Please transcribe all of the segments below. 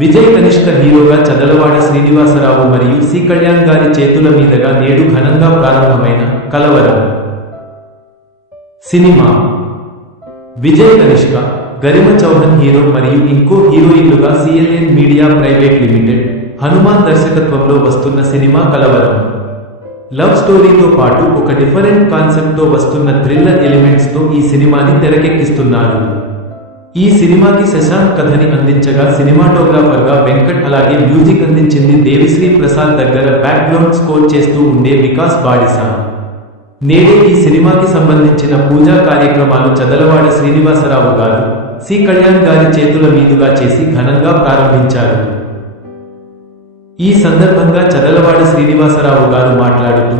విజయ్ కనిష్క హీరోగా చదలవాడ శ్రీనివాసరావు మరియు సి కళ్యాణ్ గారి చేతుల మీదుగా నేడు ఘనంగా ప్రారంభమైన కలవరం సినిమా. విజయ్ కనిష్క, గరిమ చౌహాన్ హీరో మరియు ఇంకో హీరోయిన్లుగా CLN media private limited, Hanuman దర్శకత్వంలో వస్తున్న సినిమా కలవరం. లవ్ స్టోరీతో పాటు ఒక డిఫరెంట్ కాన్సెప్ట్తో వస్తున్న థ్రిల్లర్ ఎలిమెంట్స్తో ఈ సినిమాని తెరకెక్కిస్తున్నారు. ఈ సినిమాకి శశాంక్ కథని అందించగా సినిమాటోగ్రాఫర్గా వెంకట్, అలాగే మ్యూజిక్ అందించింది దేవిశ్రీ ప్రసాద్. దగ్గర బ్యాక్గ్రౌండ్ స్కోర్ చేస్తూ ఉండే వికాస్ బాడిసా. నేడే ఈ సినిమాకి సంబంధించిన పూజా కార్యక్రమాలు చదలవాడ శ్రీనివాసరావు గారు, సి కళ్యాణ్ గారి చేతుల మీదుగా చేసి ఘనంగా ప్రారంభించారు. ఈ సందర్భంగా చదలవాడ శ్రీనివాసరావు గారు మాట్లాడుతూ,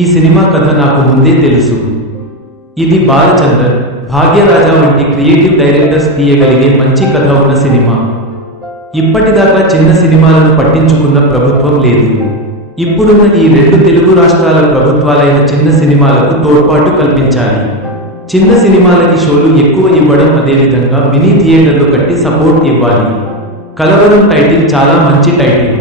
ఈ సినిమా కథ నాకు ముందే తెలుసు. ఇది బాలచందర్, భాగ్యరాజా వంటి క్రియేటివ్ డైరెక్టర్స్ తీయగలిగే మంచి కథ ఉన్న సినిమా. ఇప్పటిదాకా చిన్న సినిమాలను పట్టించుకున్న ప్రభుత్వం లేదు. ఇప్పుడున్న ఈ 2 తెలుగు రాష్ట్రాల ప్రభుత్వాలైన చిన్న సినిమాలకు తోడ్పాటు కల్పించాలి. చిన్న సినిమాలకి షోలు ఎక్కువ ఇవ్వడం, అదేవిధంగా మినీ థియేటర్లు కట్టి సపోర్ట్ ఇవ్వాలి. కలవరం టైటిల్ చాలా మంచి టైటిల్.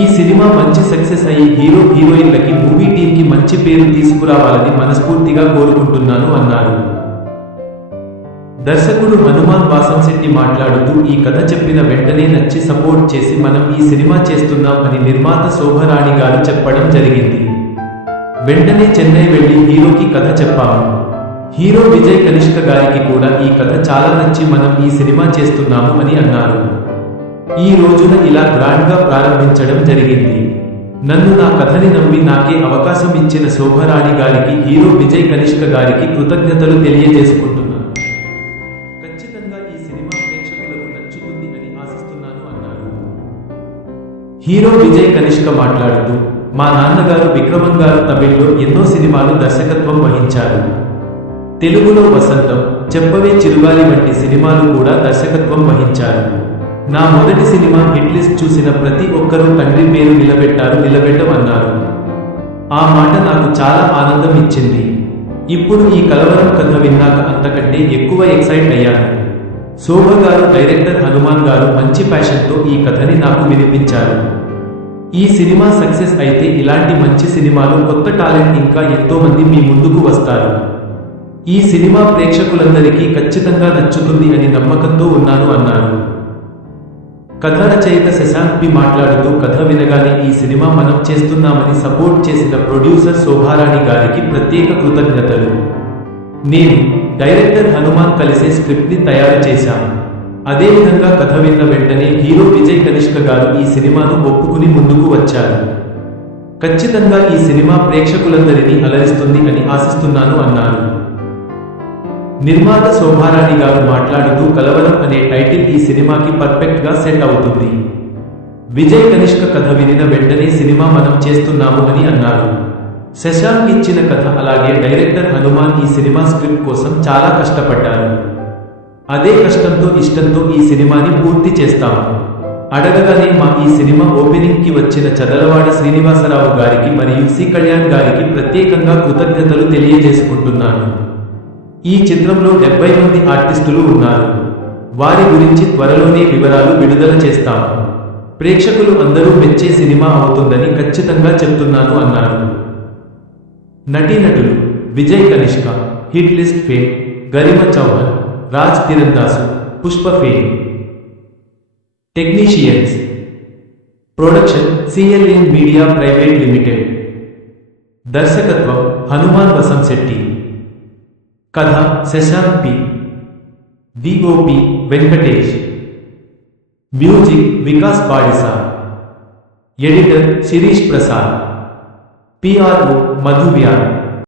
ఈ సినిమా మంచి సక్సెస్ అయ్యి హీరో హీరోయిన్లకి, మూవీ టీంకి మంచి పేరు తీసుకురావాలని మనస్ఫూర్తిగా కోరుకుంటున్నాను అన్నారు. దర్శకుడు హనుమాన్ వాసంశెట్టి మాట్లాడుతూ, ఈ కథ చెప్పిన వెంటనే నచ్చి సపోర్ట్ చేసి మనం ఈ సినిమా చేస్తున్నాం అని నిర్మాత శోభరాణి గారు చెప్పడం జరిగింది. వెంటనే చెన్నై వెళ్లి హీరోకి కథ చెప్పాము. హీరో విజయ్ కనిష్క గారికి కూడా ఈ కథ చాలా నచ్చి మనం ఈ సినిమా చేస్తున్నాము అని అన్నారు. ఈ రోజున ఇలా గ్రాండ్గా ప్రారంభించడం జరిగింది. నన్ను, నా కథని నమ్మి నాకే అవకాశం ఇచ్చిన శోభరాణి గారికి, హీరో విజయ్ కనిష్క గారికి కృతజ్ఞతలు తెలియజేసుకుంటున్నాను. ఖచ్చితంగా ఈ సినిమా ప్రేక్షకులకు నచ్చుతుంది అని ఆశిస్తున్నాను అన్నారు. హీరో విజయ్ కనిష్క మాట్లాడుతూ, మా నాన్నగారు విక్రమన్ గారు తమిళ్లో ఎన్నో సినిమాలు దర్శకత్వం వహించారు. తెలుగులో వసంతం, చెప్పవే చిరుగాలి వంటి సినిమాలు కూడా దర్శకత్వం వహించారు. నా మొదటి సినిమా హిట్ లిస్ట్ చూసిన ప్రతి ఒక్కరూ తండ్రి పేరు నిలబెట్టమన్నారు. ఆ మాట నాకు చాలా ఆనందం ఇచ్చింది. ఇప్పుడు ఈ కలవరం కథ విన్నాక అంతకంటే ఎక్కువ ఎక్సైట్ అయ్యాను. శోభ గారు, డైరెక్టర్ హనుమాన్ గారు మంచి ప్యాషన్తో ఈ కథని నాకు వినిపించారు. ఈ సినిమా సక్సెస్ అయితే ఇలాంటి మంచి సినిమాలు, కొత్త టాలెంట్ ఇంకా ఎంతో మంది మీ ముందుకు వస్తారు. ఈ సినిమా ప్రేక్షకులందరికీ ఖచ్చితంగా నచ్చుతుంది అని నమ్మకంతో ఉన్నాను అన్నారు. కథ రచయిత శశాంక్ బి మాట్లాడుతూ, కథ వినగానే ఈ సినిమా మనం చేస్తున్నామని సపోర్ట్ చేసిన ప్రొడ్యూసర్ శోభారాణి గారికి ప్రత్యేక కృతజ్ఞతలు. నేను, డైరెక్టర్ హనుమాన్ కలిసే స్క్రిప్ట్ని తయారు చేశాము. అదేవిధంగా కథ విన్న వెంటనే హీరో విజయ్ కనిష్క గారు ఈ సినిమాను ఒప్పుకుని ముందుకు వచ్చారు. ఖచ్చితంగా ఈ సినిమా ప్రేక్షకులందరినీ అలరిస్తుంది అని ఆశిస్తున్నాను అన్నారు. నిర్మాత శోభారాణి గారు మాట్లాడుతూ, కలవరం అనే టైటిల్ ఈ సినిమాకి పర్ఫెక్ట్గా సెట్ అవుతుంది. విజయ్ కనిష్క కథ వినిన వెంటనే సినిమా మనం చేస్తున్నాము అని అన్నారు. శశాంక్ ఇచ్చిన కథ, అలాగే డైరెక్టర్ హనుమాన్ ఈ సినిమా స్క్రిప్ట్ కోసం చాలా కష్టపడ్డారు. అదే కష్టంతో, ఇష్టంతో ఈ సినిమాని పూర్తి చేస్తాము. అడగగానే ఈ సినిమా ఓపెనింగ్కి వచ్చిన చదలవాడ శ్రీనివాసరావు గారికి మరియు సి కళ్యాణ్ గారికి ప్రత్యేకంగా కృతజ్ఞతలు తెలియజేసుకుంటున్నాను. ఈ చిత్రంలో 70 మంది ఆర్టిస్టులు ఉన్నారు. వారి గురించి త్వరలోనే వివరాలు విడుదల చేస్తాము. ప్రేక్షకులు అందరూ మెచ్చే సినిమా అవుతుందని ఖచ్చితంగా చెప్తున్నాను అన్నారు. నటీనటులు: Vijay Kanishka, hit list fame, Garima Chauhan, Raj Tirandasu, Pushpa fame. Technicians: production CLN media private limited. దర్శకత్వం హనుమాన్ వాసంశెట్టి. కథ Shashank P. DOP Venkatesh. Music Vikas Badisa. Editor Shirish Prasad. PRO మధువ్యాన్.